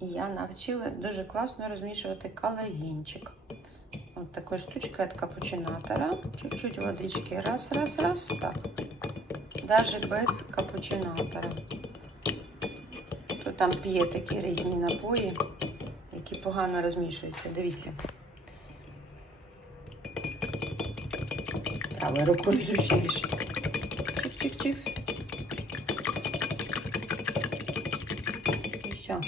І я навчила дуже класно розмішувати колагенчик. От такою штучкою від капучинатора. Чуть-чуть водички. Раз, раз, раз. Так. Даже без капучинатора. Хто там п'є такі різні напої, які погано розмішуються. Дивіться. Правою рукою зручніше. Чик-чик-чикс. І все.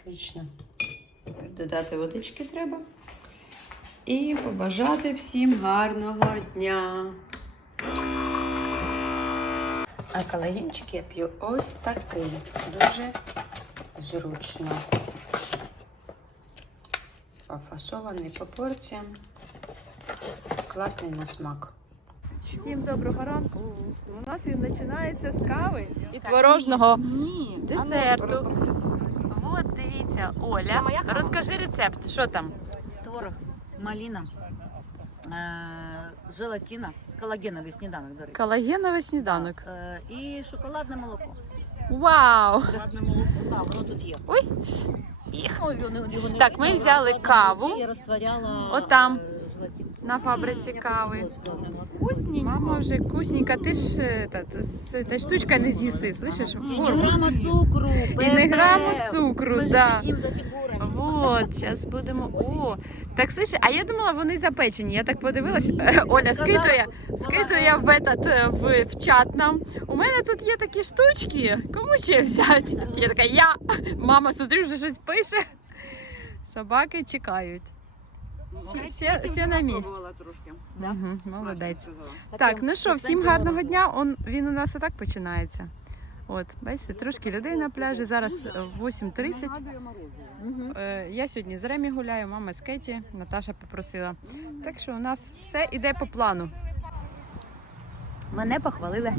Отлично. Додати водички треба. І побажати всім гарного дня. А колагенчик я п'ю ось такий. Дуже зручно. Пофасований по порціям. Класний на смак. Всім доброго ранку. У нас він починається з кави і творожного десерту. От дивіться, Оля, розкажи рецепт, що там? Творог, малина, э, желатина, колагеновий сніданок, до речі. Колагеновий сніданок. Е, І шоколадне молоко. Вау! Шоколадне молоко, так, воно тут є. Ой. Ну, його не- його не Так, ми видно, взяли каву. Я розтворяла Отам. е На фабриці кави. Шоколадне молоко. Мама вже вкусненька, ти ж е, та, та, з та штучка не з'їси, слышиш? І не Форму. грама цукру, І не бебе. граму цукру, Ми ж да. їм за фігурами. Вот, зараз будемо. О, так слышиш, а я думала, вони запечені. Я так подивилась. Е, Оля скидує, скидує в, этот, е, в, в чат нам. У мене тут є такі штучки. Кому ще взяти? Я така, я. Мама, смотрю, вже щось пише. Собаки чекають. Всі на місці. Угу, молодець. Так, ну що, всім гарного дня. Он, він у нас отак починається. От, бачите, трошки людей на пляжі. Зараз е, 8.30. Е, Я сьогодні з Ремі гуляю, мама з Кеті, Наташа попросила. Так що у нас все іде по плану. Мене похвалили.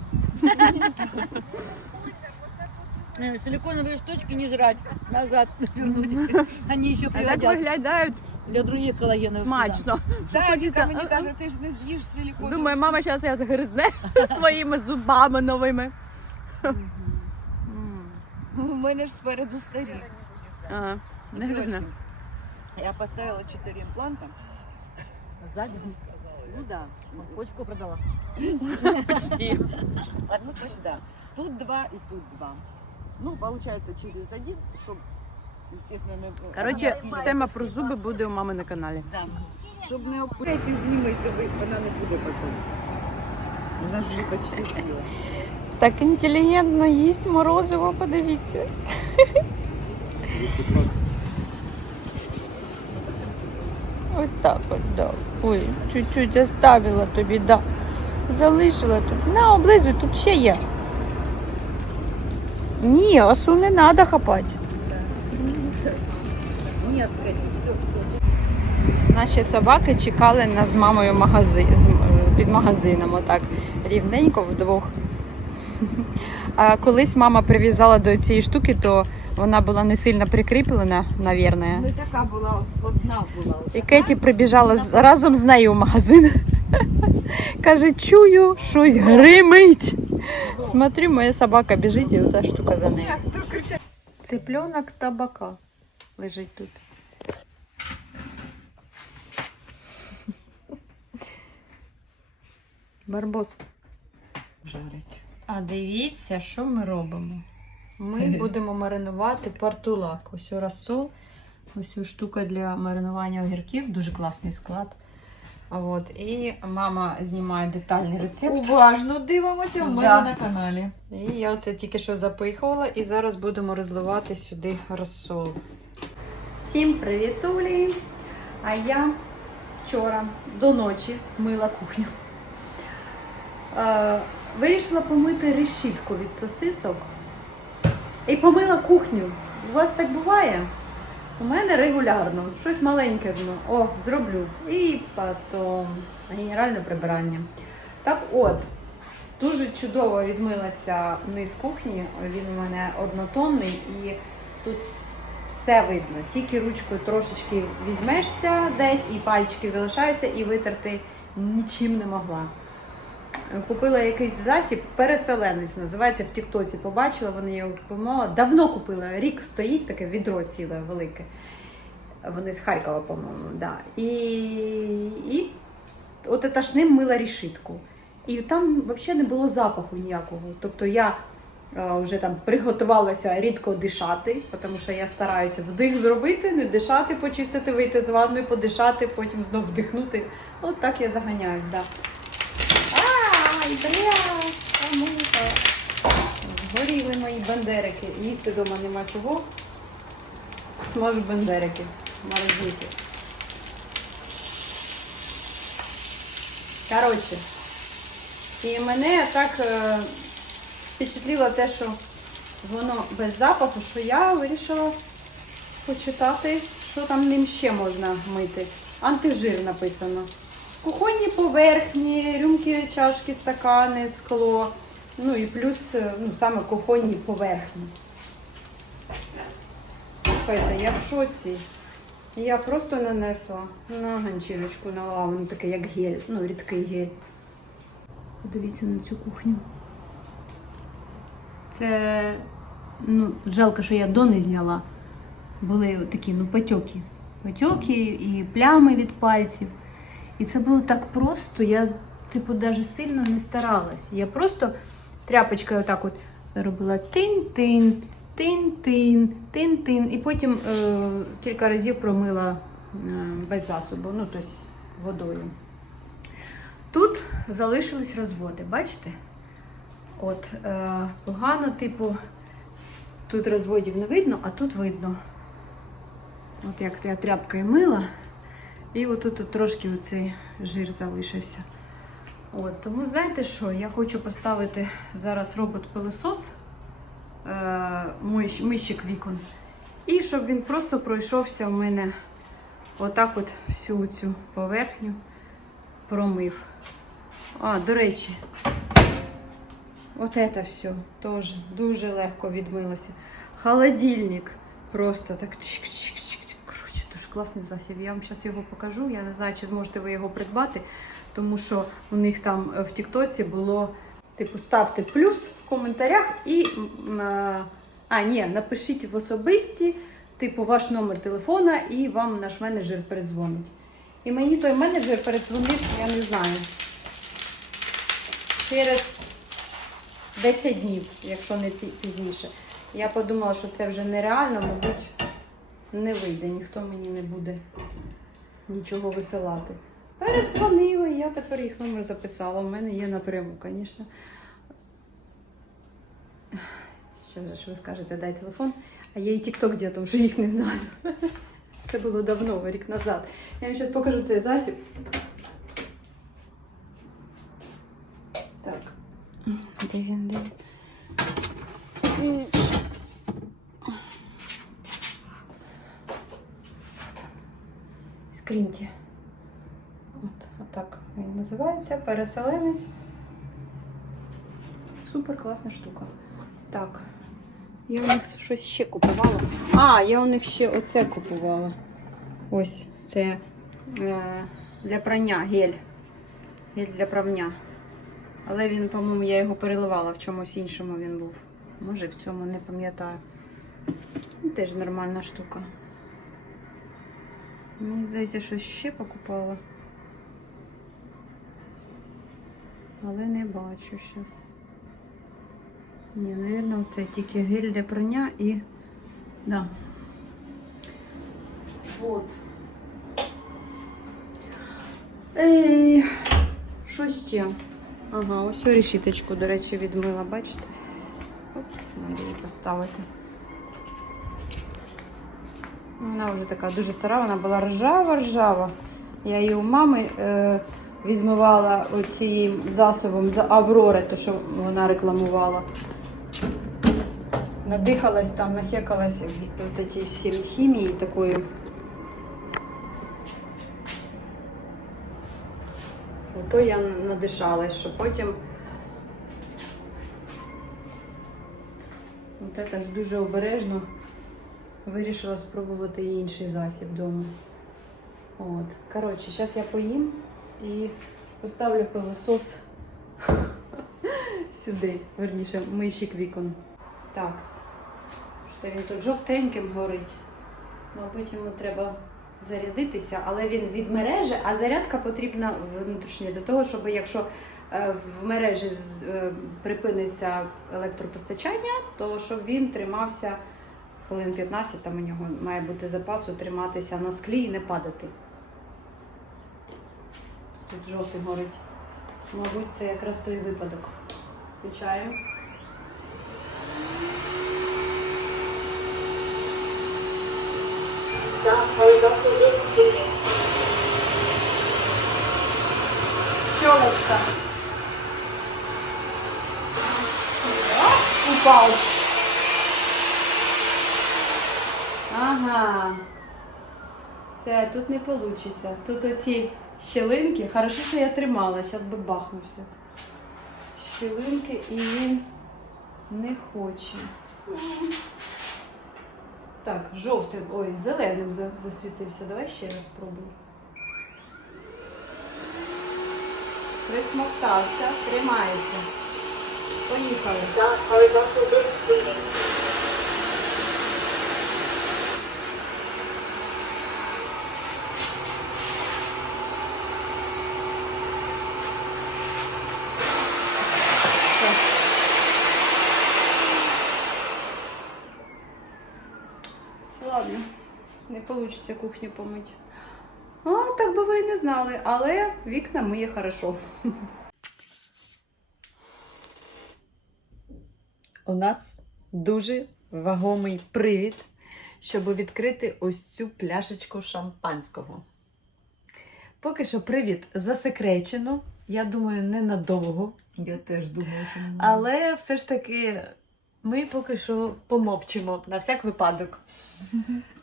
Силиконовые штучки не жрать, назад вернуть. Они еще пригодятся виглядають для других коллагеновых смачно. Так, Віка мені каже, ти ж не з'їш силіконову. Думаю, мама зараз я загризне своїми зубами новими. М. У мене ж спереду старі. Ага, не гризне. Я поставила 4 імпланта. Сзади. Ну да. Почку продала. Одну да. Тут два и тут два. Ну, получается через один, чтобы, не... Коротше, тема про зуби буде у мами на каналі. Да. Щоб не опити знімись, дивись, вона не буде потім. Вона ж вже почти з'їла. Так інтелігентно їсть морозиво, подивіться. Ось так от, да. Ой, чуть-чуть оставила тобі, да. Залишила тут. На, облизуй, тут ще є. Ні, осу не треба хапати. Ні, все, все. Наші собаки чекали нас з мамою магази... з м- під магазином, отак рівненько вдвох. А колись мама прив'язала до цієї штуки, то вона була не сильно прикріплена, навірно. Не така була, одна була. І Кеті прибіжала з- разом з нею в магазин. Каже, чую, щось гримить. Смотрю, моя собака біжить і ота штука за нею. Цыпленок табака лежить тут. Барбос. Жарить. А дивіться, що ми робимо. Ми будемо маринувати портулак. Ось розсол. Ось ось штука для маринування огірків. Дуже класний склад. От. І мама знімає детальний рецепт. Уважно дивимося в мене Да. на каналі. І я це тільки що запихувала, і зараз будемо розливати сюди розсол. Всім привітулі! А я вчора до ночі мила кухню. Е, вирішила помити решітку від сосисок і помила кухню. У вас так буває? У мене регулярно. Щось маленьке о, зроблю. І потім генеральне прибирання. Так от, Дуже чудово відмилася низ кухні. Він у мене однотонний і тут все видно. Тільки ручкою трошечки візьмешся десь, і пальчики залишаються, і витерти нічим не могла. Купила якийсь засіб, переселенець називається в Тіктоці. Побачила, вони його купувала. Давно купила. Рік стоїть таке відро ціле велике. Вони з Харкова, по-моєму, да. І, і от я ж ним мила рішитку. І там взагалі не було запаху ніякого. Тобто я вже там приготувалася рідко дишати, тому що я стараюся вдих зробити, не дишати, почистити, вийти з ванної, подишати, потім знов вдихнути. От так я заганяюсь, да. Ай, бля, муха. Згоріли мої бандерики. Їсти вдома нема чого. Смажу бандерики. Морозити. Коротше. І мене так е, впечатлило те, що воно без запаху, що я вирішила почитати, що там ним ще можна мити. Антижир написано. Кухонні поверхні, рюмки, чашки, стакани, скло. Ну і плюс е, ну, саме кухонні поверхні. Слухайте, я в шоці. Я просто нанесла на ганчірочку на лаву, таке як гель, ну рідкий гель. Подивіться на цю кухню. Це ну, жалко, що я до не зняла. Були такі ну, потьоки. Потьоки і плями від пальців. І це було так просто, я, типу, навіть сильно не старалась. Я просто тряпочкою отак от робила тин-тин, тин-тин, тин-тин. І потім е, кілька разів промила е, без засобу, ну, тобто водою. Тут залишились розводи, бачите? От, е, погано, типу, тут розводів не видно, а тут видно. От як я тряпкою мила, і отут от трошки оцей жир залишився. От, тому знаєте що? Я хочу поставити зараз робот-пилосос, е, мищик вікон. І щоб він просто пройшовся у мене отак от всю цю поверхню промив. А, до речі, от це все теж дуже легко відмилося. Холодильник просто так чик-чик-чик. Коротше, дуже класний засіб. Я вам зараз його покажу. Я не знаю, чи зможете ви його придбати, тому що у них там е, в Тіктоці було, типу, ставте плюс в коментарях і. А, ні, напишіть в особисті, типу, ваш номер телефона, і вам наш менеджер передзвонить. І мені той менеджер передзвонив, я не знаю, через 10 днів, якщо не пізніше. Я подумала, що це вже нереально, мабуть, не вийде, ніхто мені не буде нічого висилати. Передзвонили, я тепер їх номер записала. У мене є напряму, звісно. Ще ж ви скажете, дай телефон, а я і де, тому що їх не знаю. Це було давно, рік назад. Я вам зараз покажу цей засіб. Так. Де він, де він? Скрінті. От, отак він називається. Переселенець. Супер класна штука. Так. Я у них щось ще купувала. А, я у них ще оце купувала. Ось це е, для прання гель. Гель для прання. Але він, по-моєму, я його переливала в чомусь іншому він був. Може в цьому не пам'ятаю. Ну, Теж нормальна штука. Мені здається, що ще покупала. Але не бачу зараз. Ні, напевно, це тільки гель для прання і. Да. Вот. Ей, що ще? Ага, ось решіточку, до речі, відмила, бачите? Опс, треба її поставити. Вона вже така дуже стара, вона була ржава-ржава. Я її у мами е, відмивала цим засобом з Аврори, то що вона рекламувала. Надихалась там, нахекалась от ці всі хімії такої. Ото я надишалась, що потім от я так дуже обережно вирішила спробувати інший засіб вдома. От. Коротше, зараз я поїм і поставлю пилосос Сюди, верніше, мийщик вікон. Так. Що він тут жовтеньким горить. Мабуть, йому треба зарядитися, але він від мережі, а зарядка потрібна внутрішня для того, щоб якщо е, в мережі е, припиниться електропостачання, то щоб він тримався хвилин 15, там у нього має бути запасу триматися на склі і не падати. Тут жовтий горить. Мабуть, це якраз той випадок. Включаємо. Упал. Ага. Все, тут не вийде. Тут оці щелинки. Хорошо, що я тримала, зараз би бахнувся. Щелинки і він не хоче. Так, жовтим, ой, зеленим засвітився. Давай ще раз спробуй. Присмоктався, тримається. Поїхали. Ладно, не вийде кухню помити. А, так би ви і не знали, але вікна миє хорошо. У нас дуже вагомий привід, щоб відкрити ось цю пляшечку шампанського. Поки що привід засекречено, я думаю, ненадовго. Я теж думаю, що. Але все ж таки ми поки що помовчимо на всяк випадок.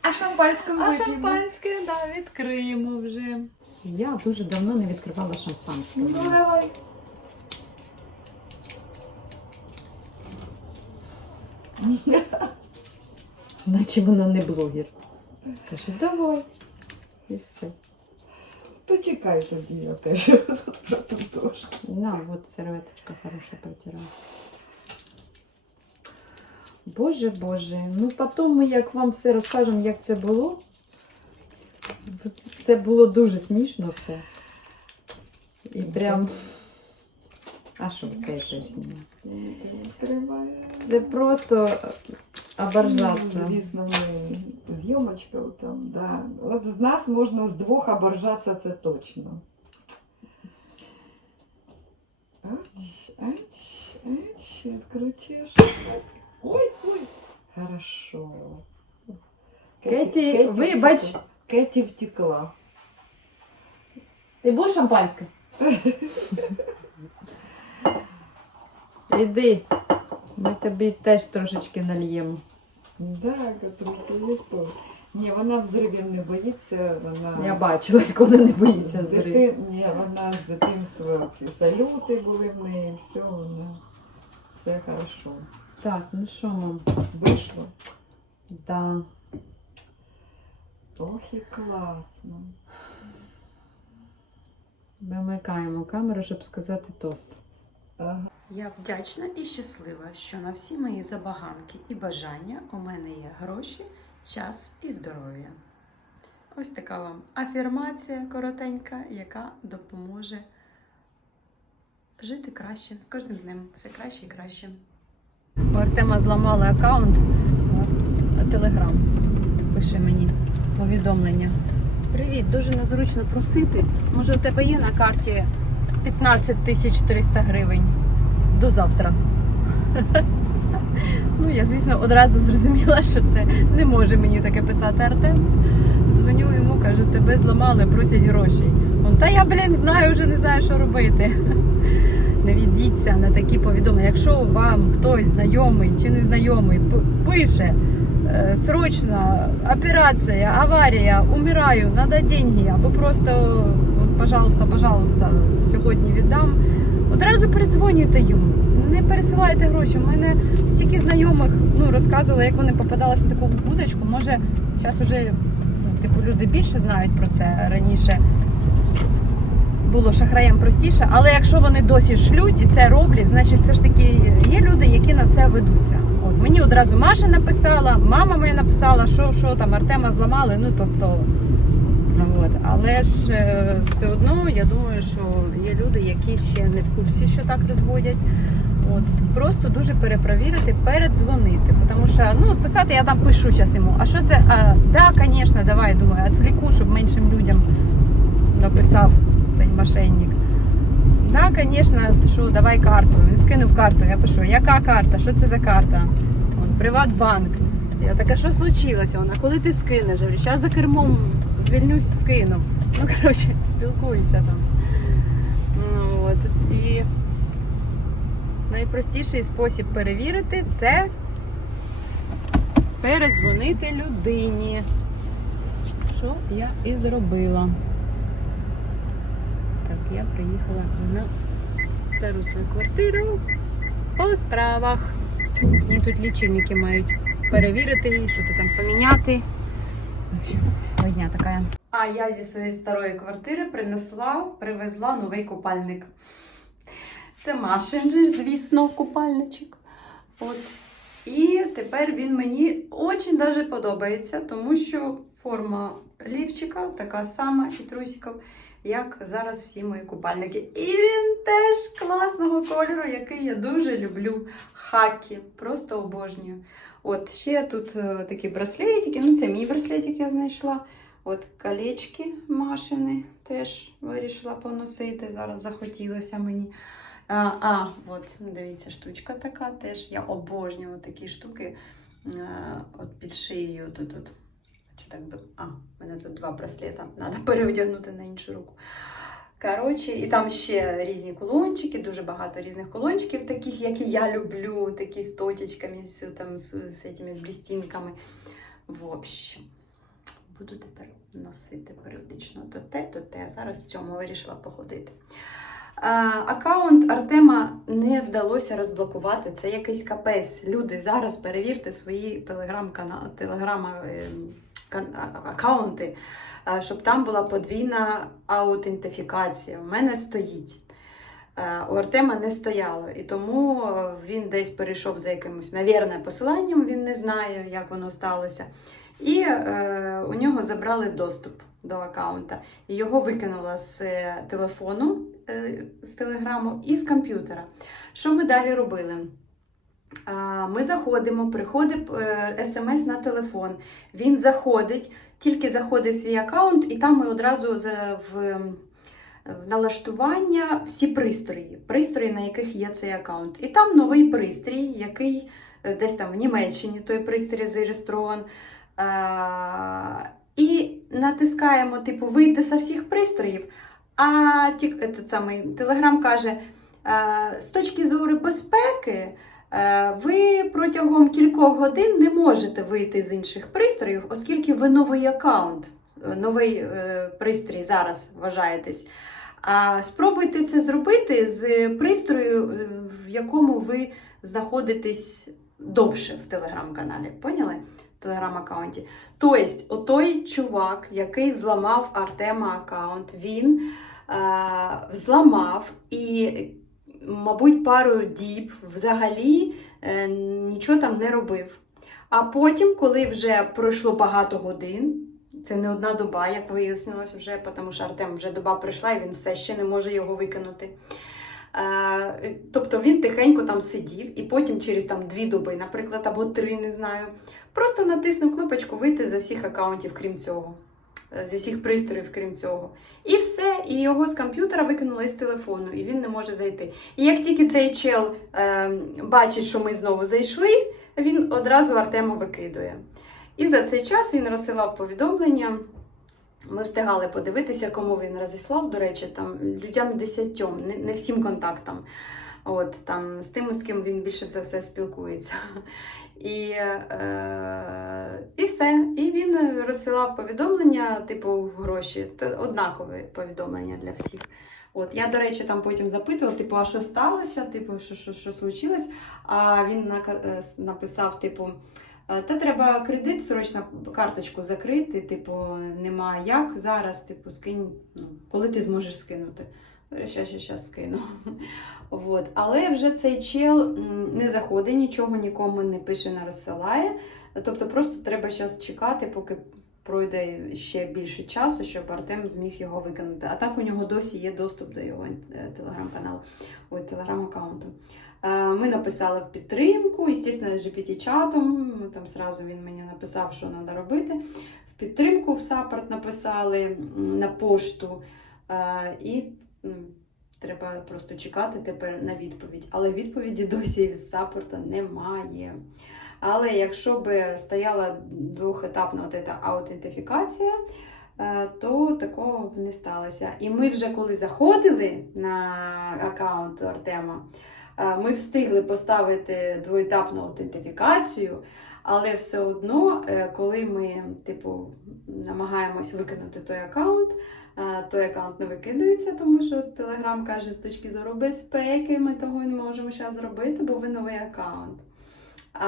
А шампанського А шампанське да, відкриємо вже. Я дуже давно не відкривала шампанське. Ну, давай. Наче вона не блогер. Каже, давай. І все. То чекай тоді я теж тут. На, от серветочка хороша протирала. Боже, Боже. Ну потім ми як вам все розкажемо, як це було. Це було дуже смішно все. І прям. А що це ще знімати? Тримає. Це просто оборжатися. Звісно, ми зйомочка там, да. От з нас можна з двох оборжатися, це точно. Ач, ач, ач, відкручуєш. Ой, ой, хорошо. Кеті, вибач. втекла. Кеті втекла. Ти будеш шампанське? Іди. Ми тобі теж трошечки нальємо. Да, Катруся, є сто. Ні, вона взривів не боїться, вона... Я бачила, як вона не боїться З взриву. дити... Ні, вона з дитинства ці салюти були в неї, все, вона... Все хорошо. Так, ну що, мам? Вийшло. Да. Ох і класно. Вимикаємо камеру, щоб сказати тост. Я вдячна і щаслива, що на всі мої забаганки і бажання у мене є гроші, час і здоров'я. Ось така вам афірмація коротенька, яка допоможе жити краще з кожним днем. Все краще і краще. У Артема зламали аккаунт Телеграм. Пише мені повідомлення. Привіт, дуже незручно просити. Може, у тебе є на карті 15 тисяч 300 гривень до завтра. Ну, я, звісно, одразу зрозуміла, що це не може мені таке писати Артем. Дзвоню йому, кажу, тебе зламали, просять гроші. Он, Та я, блін, знаю, вже не знаю, що робити. Не віддіться на такі повідомлення. Якщо вам хтось знайомий чи незнайомий пише е, срочно операція, аварія, умираю, надо деньги, або просто, пожалуйста, пожалуйста, сьогодні віддам. Одразу передзвонюйте йому. Не пересилайте гроші. У мене стільки знайомих ну, розказували, як вони попадалися на таку будочку. Може, зараз вже ну, типу, люди більше знають про це раніше. було шахраям простіше. Але якщо вони досі шлють і це роблять, значить все ж таки є люди, які на це ведуться. От мені одразу Маша написала, мама моя написала, що, що там Артема зламали. Ну тобто. Але ж е, все одно я думаю, що є люди, які ще не в курсі, що так розводять. От просто дуже перепровірити, передзвонити. Тому що ну писати я там пишу зараз йому. А що це? А, да, звісно, давай думаю, відвліку, щоб меншим людям написав цей мошенник. Да, звісно, що давай карту. Він скинув карту. Я пишу, яка карта? Що це за карта? Приватбанк. Я така, що случилося? Вона, коли ти скинеш? Я говорю, зараз за кермом звільнюсь, скину. Ну, коротше, спілкуюся там. Ну, От. І найпростіший спосіб перевірити це перезвонити людині. Що я і зробила. Так, я приїхала на стару свою квартиру по справах. Мені тут лічильники мають перевірити, що то там поміняти. Возня така. А я зі своєї старої квартири принесла, привезла новий купальник. Це Машин звісно, купальничок. От. І тепер він мені дуже даже подобається, тому що форма лівчика така сама і трусиків, як зараз всі мої купальники. І він теж класного кольору, який я дуже люблю. Хакі. Просто обожнюю. От ще тут е, такі браслетики. Ну, це мій браслетик я знайшла. От колечки Машини теж вирішила поносити. Зараз захотілося мені. А, а от дивіться, штучка така теж. Я обожнюю такі штуки. А, от під шиєю тут. Чи так би. А, в мене тут два браслета. Треба переодягнути на іншу руку. Коротше, і там ще різні кулончики, дуже багато різних кулончиків, таких, які я люблю, такі з точечками, з, там, з, з, цими, з блістинками. В общем, буду тепер носити періодично то те, то те. Зараз в цьому вирішила походити. А, аккаунт Артема не вдалося розблокувати. Це якийсь капець. Люди, зараз перевірте свої телеграм-канали, телеграма, е, е, щоб там була подвійна аутентифікація. У мене стоїть. Е, У Артема не стояло, і тому е, він десь перейшов за якимось, навірне, посиланням, він не знає, як воно сталося. І е, у нього забрали доступ до аккаунта. І його викинуло з е, телефону, е, з телеграму і з комп'ютера. Що ми далі робили? А, Ми заходимо, приходить е, смс на телефон. Він заходить, тільки заходить в свій аккаунт, і там ми одразу в, налаштування всі пристрої, пристрої, на яких є цей аккаунт. І там новий пристрій, який е, десь там в Німеччині той пристрій зареєстрований. І натискаємо, типу, вийти з всіх пристроїв. А ті, этот самий, Телеграм каже: е, з точки зору безпеки, е, ви протягом кількох годин не можете вийти з інших пристроїв, оскільки ви новий аккаунт, е, новий е, пристрій зараз вважаєтесь. А спробуйте це зробити з пристрою, е, в якому ви знаходитесь довше в телеграм-каналі. Поняли? Телеграм-аккаунті. Тобто, отой чувак, який зламав Артема аккаунт, він е, зламав і, мабуть, пару діб взагалі е, нічого там не робив. А потім, коли вже пройшло багато годин, це не одна доба, як вияснилось вже, тому що Артем вже доба прийшла і він все ще не може його викинути. Е, Тобто він тихенько там сидів, і потім через там дві доби, наприклад, або три, не знаю, просто натиснув кнопочку вийти з всіх аккаунтів, крім цього, е, зі всіх пристроїв, крім цього. І все, і його з комп'ютера викинули з телефону, і він не може зайти. І як тільки цей чел е, бачить, що ми знову зайшли, він одразу Артема викидує. І за цей час він розсилав повідомлення. Ми встигали подивитися, кому він розіслав, до речі, там людям десятьом, не всім контактам. От, там, з тими, з ким він більше за все спілкується. І, е, і все. І він розсилав повідомлення, типу, гроші, однакові повідомлення для всіх. От, я, до речі, там потім запитувала, типу, а що сталося? Типу, що, що, що случилось? А він е, написав, типу, Е, Та треба кредит, срочно карточку закрити, типу, нема як зараз, типу, скинь, ну, коли ти зможеш скинути. Щас, щас, щас скину. От. Але вже цей чел не заходить, нічого нікому не пише, не розсилає. Тобто просто треба зараз чекати, поки пройде ще більше часу, щоб Артем зміг його виконати. А так у нього досі є доступ до його е, телеграм-каналу, ой, телеграм-аккаунту. Е, Ми написали в підтримку, звісно, з GPT-чатом. Там сразу він мені написав, що треба робити. В підтримку в саппорт написали на пошту. Е, І м, треба просто чекати тепер на відповідь. Але відповіді досі від саппорта немає. Але якщо б стояла двохетапна аутентифікація, е, то такого б не сталося. І ми вже коли заходили на аккаунт Артема, е, ми встигли поставити двоетапну аутентифікацію, але все одно, е, коли ми, типу, намагаємось викинути той аккаунт, той аккаунт не викидається, тому що Telegram каже, з точки зору безпеки ми того не можемо зараз зробити, бо ви новий аккаунт. А,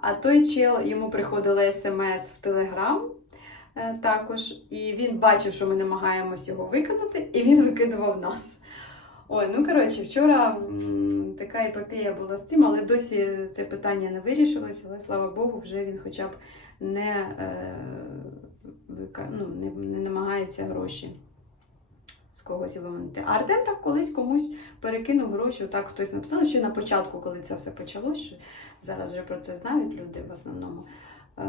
а той чел йому приходила смс в Телеграм е, також, і він бачив, що ми намагаємось його виконати, і він викидував нас. Ой, ну коротше, вчора м, така епопея була з цим, але досі це питання не вирішилось, але слава Богу, вже він хоча б не, е, вика- ну, не, не намагається гроші з когось виманити. А Артем так колись комусь перекинув гроші, отак хтось написав, ще на початку, коли це все почалося, що зараз вже про це знають люди в основному. Е,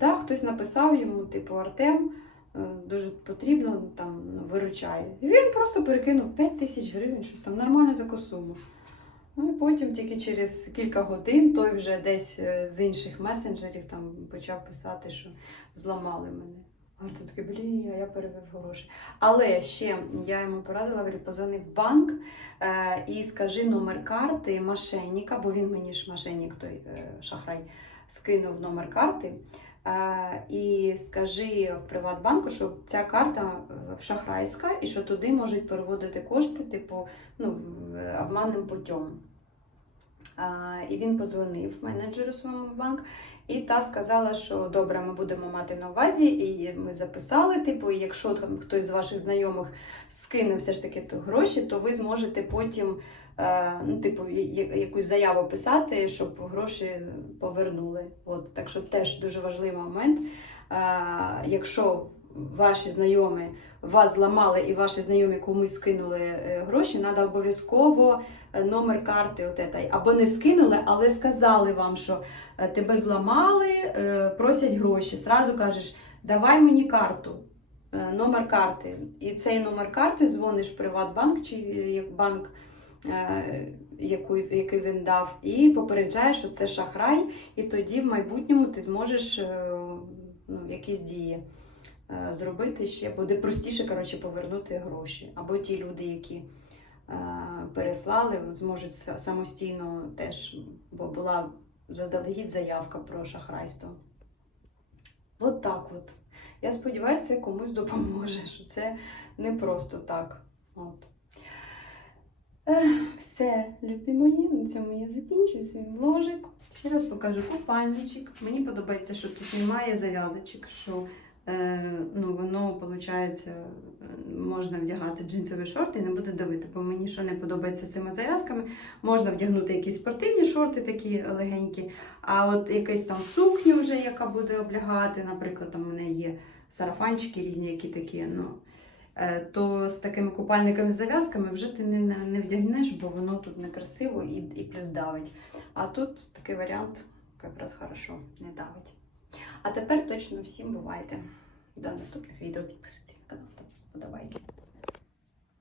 да, хтось написав йому, типу, Артем, е, дуже потрібно, там, ну, виручає. І він просто перекинув 5 тисяч гривень, щось там нормальну таку суму. Ну і потім тільки через кілька годин той вже десь е, з інших месенджерів там почав писати, що зламали мене. Артем такий, блін, я перевів гроші. Але ще я йому порадила, говорю, позвони в банк е, і скажи номер карти мошенника, бо він мені ж мошенник, той е, шахрай, скинув номер карти. Е, і скажи в Приватбанку, що ця карта е, шахрайська і що туди можуть переводити кошти, типу, ну, обманним путем. А, і він позвонив менеджеру своєму в банк, і та сказала, що добре, ми будемо мати на увазі, і ми записали. Типу, якщо там хтось з ваших знайомих скине все ж таки то гроші, то ви зможете потім е, ну, типу, якусь заяву писати, щоб гроші повернули. От, так що теж дуже важливий момент. Е, якщо ваші знайомі вас зламали і ваші знайомі комусь скинули е, гроші, треба обов'язково е, номер карти, от або не скинули, але сказали вам, що е, тебе зламали, просять гроші. Сразу кажеш, давай мені карту, номер карти. І цей номер карти дзвониш в Приватбанк чи банк, який він дав, і попереджаєш, що це шахрай, і тоді в майбутньому ти зможеш ну, якісь дії зробити ще, буде простіше коротше, повернути гроші. Або ті люди, які е, переслали, зможуть самостійно теж, бо була заздалегідь заявка про шахрайство. От так от. Я сподіваюся, це комусь допоможе, що це не просто так. От. Все, любі мої, на цьому я закінчую свій вложик. Ще раз покажу купальничок. Мені подобається, що тут немає зав'язочок, що е, ну, воно, виходить, можна вдягати джинсові шорти і не буде давити. Бо мені що не подобається цими зав'язками, можна вдягнути якісь спортивні шорти, такі легенькі, а от якась там сукню, вже, яка буде облягати, наприклад, там у мене є сарафанчики різні, які такі. ну, е, то з такими купальниками з зав'язками вже ти не- не вдягнеш, бо воно тут некрасиво і, і плюс давить. А тут такий варіант якраз хорошо не давить. А тепер точно всім бувайте. До наступних відео підписуйтесь на канал, ставте подобайки.